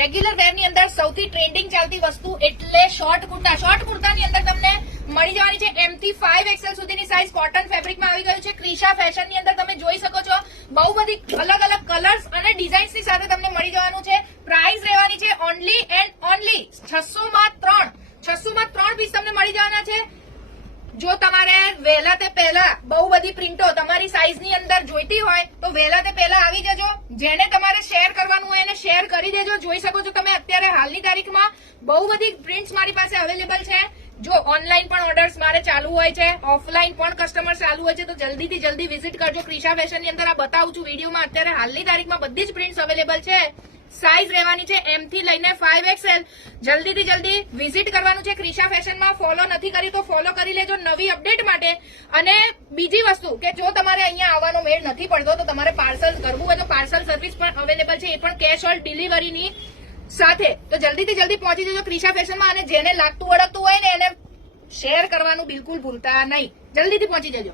Regular વેરની અંદર સૌથી trending ચાલતી વસ્તુ એટલે શોર્ટ કુર્તા. શોર્ટ કુર્તાની અંદર તમને મળી જવાની છે એમ થી ફાઈવ એક્સેલ સુધીની સાઇઝ કોટન ફેબ્રિકમાં આવી ગયું છે. ક્રિશા ફેશનની અંદર તમે જોઈ શકો છો. બહુ બધી અલગ અલગ કલર્સ અને ડિઝાઇન્સની સાથે તમને મળી જવાનું છે. પ્રાઇસ રહેવાની છે ઓનલી એન્ડ ઓનલી છસો માં ત્રણ. છસો માં ત્રણ પીસ તમને મળી જવાના છે. જો તમારે વહેલા તે પહેલા બહુ બધી પ્રિન્ટો તમારી સાઈઝની અંદર જોઈતી હોય તો વહેલા તે પહેલા આવી જજો. જેને તમારે શેર કરવાનું હોય એને શેર કરી દેજો. જોઈ શકો છો તમે અત્યારે હાલની તારીખમાં બહુ બધી પ્રિન્ટ્સ મારી પાસે અવેલેબલ છે. જો ઓનલાઈન પણ ઓર્ડર્સ મારે ચાલુ હોય છે ઓફલાઈન પણ કસ્ટમર ચાલુ હોય છે, તો જલ્દીથી જલ્દી વિઝિટ કરજો. ક્રિશા ફેશનની અંદર આ બતાવું છું વિડીયોમાં અત્યારે હાલની તારીખમાં બધી જ પ્રિન્ટ્સ અવેલેબલ છે. સાઈઝ રહેવાની છે એમ થી લઈને ફાઈવ એક્સએલ જલ્દીથી જલ્દી વિઝિટ કરવાનું છે ક્રિશા ફેશનમાં ફોલો નથી કરી તો ફોલો કરી લેજો નવી અપડેટ માટે. અને બીજી વસ્તુ કે જો મેળ નથી પડતો, તો તમારે પાર્સલ કરવું હોય તો પાર્સલ સર્વિસ પણ અવેલેબલ છે. એ પણ કેશ ઓન ડિલિવરીની સાથે. તો જલ્દીથી જલ્દી પહોંચી જજો ક્રિશા ફેશનમાં અને જેને લાગતું વળગતું હોય ને એને શેર કરવાનું બિલકુલ ભૂલતા નહીં. જલ્દીથી પહોંચી જજો.